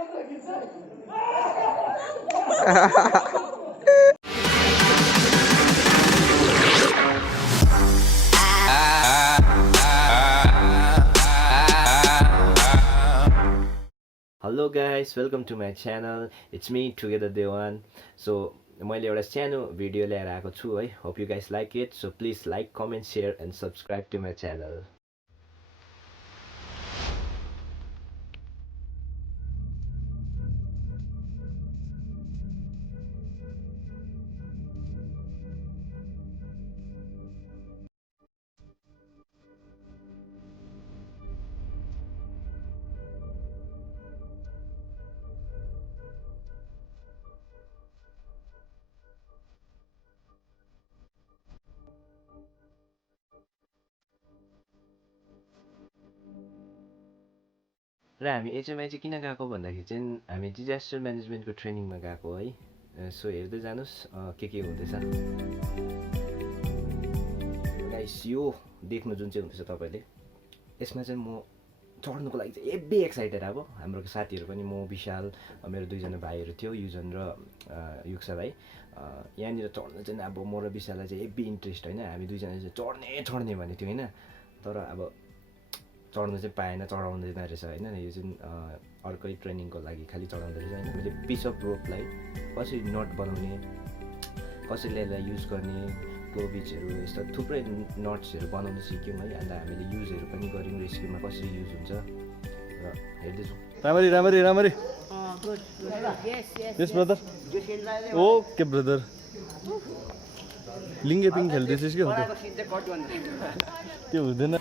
Hello guys, welcome to my channel. It's me Together Dewan. So मैले एउटा सानो video ल्याएर आएको छु है. Hope you guys like it. So please like, comment, share and subscribe to my channel. र हामी एचएमआई चाहिँ किन गएको भन्दाखेरि चाहिँ हामी डिजास्टर म्यानेजमेन्टको ट्रेनिङमा गएको है. सो हेर्दै जानुहोस् के हुँदैछ. गाइस यो देख्नु जुन चाहिँ हुँदैछ तपाईँले, यसमा चाहिँ म चढ्नुको लागि चाहिँ हेभी एक्साइटेड. अब हाम्रो साथीहरू पनि, म विशाल, मेरो दुईजना भाइहरू थियो, युजन र युक्सा भाइ. यहाँनिर चढ्नु चाहिँ अब म र विशाललाई चाहिँ हेभी इन्ट्रेस्ट होइन. हामी दुईजना चाहिँ चढ्ने भनेको थियो होइन. तर अब चढ्नु चाहिँ पाएन, चढाउँदैन रहेछ होइन. यो चाहिँ अर्कै ट्रेनिङको लागि खालि चढाउँदो रहेछ होइन. मैले पिस अफ रोपलाई कसरी नट बनाउने, कसरी यसलाई युज गर्ने, क्लोबिजहरू यस्तो थुप्रै नट्सहरू बनाउन सिक्यौँ है. अन्त हामीले युजहरू पनि गऱ्यौँ, रेस्क्युमा कसरी युज हुन्छ र हेर्दैछौँ. राम्ररी यस ब्रदर. Okay brother. लिङ्गे पिङ खेल्दैछस् के हुँदैन? त्यो हुँदैन.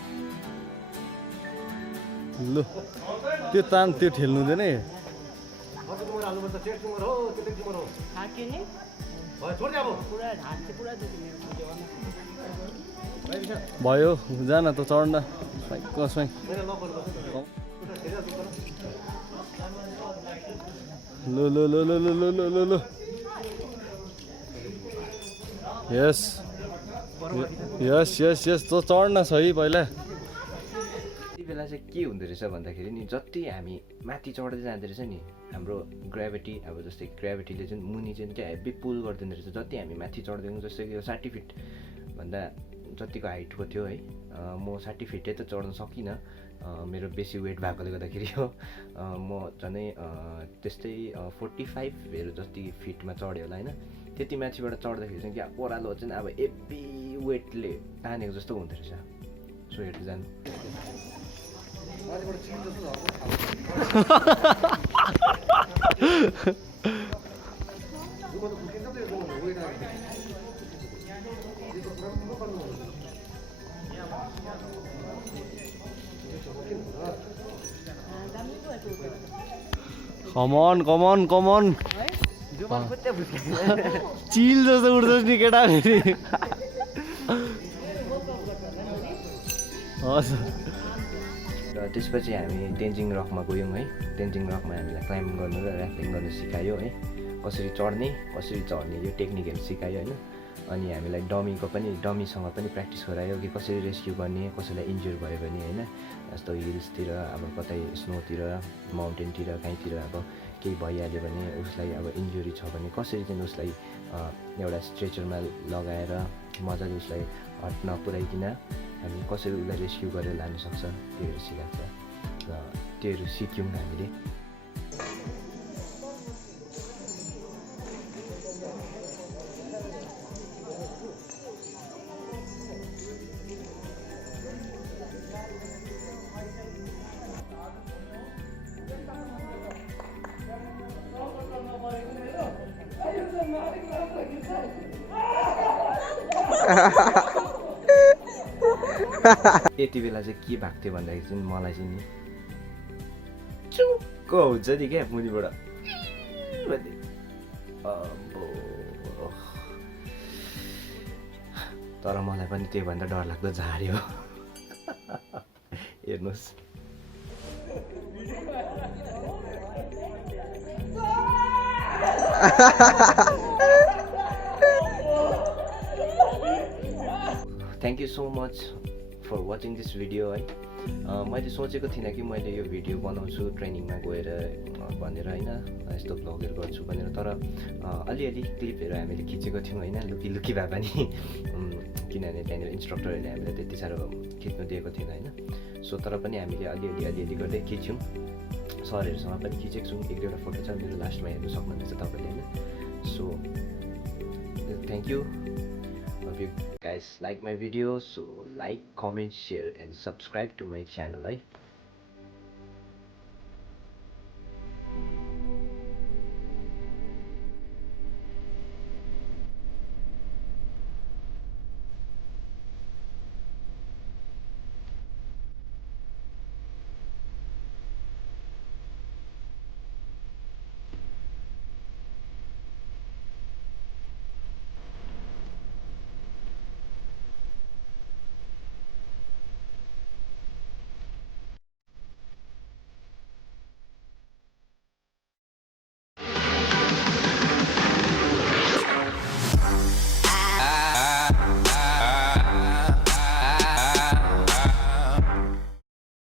ल त्यो तान त्यो ठेल्नु हुँदैन है. भयो जान त चढ्न कसमै. ल यस यस यस यस त चढ्न छ है पहिला. बेला चाहिँ के हुँदो रहेछ भन्दाखेरि नि, जति हामी माथि चढ्दै जाँदो रहेछ नि, हाम्रो ग्राभिटी, अब जस्तै ग्राभिटीले चाहिँ मुनि चाहिँ क्या हेभी पुल गरिदिँदो रहेछ. जति हामी माथि चढ्दैनौँ, जस्तै कि यो 60 फिट भन्दा जतिको हाइटको थियो है, म 60 फिटै त चढ्न सकिनँ. मेरो बेसी वेट भएकोले गर्दाखेरि हो. म झनै त्यस्तै 45हरू जति फिटमा चढ्यो होला होइन. त्यति माथिबाट चढ्दाखेरि चाहिँ क्या ओह्रालो चाहिँ अब हेभी वेटले तानेको जस्तो हुँदो रहेछ. सो हेर्दै जानु. कमन चिल जस्तो उठ्दैछ नि केटा. हजुर. र त्यसपछि हामी तेन्जिङ रकमा गयौँ है. तेन्जिङ रकमा हामीलाई क्लाइम्ब गर्नु र ऱ्याफ्टिङ गर्नु सिकायो है. कसरी चढ्ने यो टेक्निकहरू सिकायो होइन. अनि हामीलाई डमीसँग पनि प्र्याक्टिस गरायो कि कसरी रेस्क्यु गर्ने, कसैलाई इन्जुर भयो भने होइन, जस्तो हिल्सतिर, अब कतै स्नोतिर, माउन्टेनतिर, कहीँतिर अब केही भइहाल्यो भने उसलाई अब इन्जुरी छ भने कसरी चाहिँ उसलाई एउटा स्ट्रेचरमा लगाएर मजाले उसलाई हट नपुऱ्याइकन हामी कसरी उसलाई रेस्क्यु गरेर लानु सक्छ, त्योहरू सिकाएको छ. र त्योहरू सिक्यौँ हामीले. यति बेला चाहिँ के भएको थियो भन्दाखेरि चाहिँ मलाई चाहिँ नि चुक्क हुन्छ नि क्या मुनिबाट. तर मलाई पनि त्योभन्दा डरलाग्दो झार्यो. हेर्नुहोस्. Thank you so much for watching this video. मैले सोचेको थिइनँ कि मैले यो भिडियो बनाउँछु ट्रेनिङमा गएर भनेर होइन, यस्तो भ्लगहरू गर्छु भनेर। तर अलिअलि क्लिपहरू हामीले खिचेको थियौँ होइन, लुकी लुकी भए पनि किनभने त्यहाँनिर इन्स्ट्रक्टरहरूले हामीलाई त्यति साह्रो खिच्नु दिएको थिएन होइन। सो तर पनि हामीले अलिअलि गर्दै खिच्यौँ, सरहरूसँग पनि खिचेको छौँ। एक दुईवटा फोटो छ, मेरो लास्टमा हेर्नु सक्नुहुनेछ तपाईँले होइन। So thank you, hope you guys like my video. So like, comment, share and subscribe to my channel, right?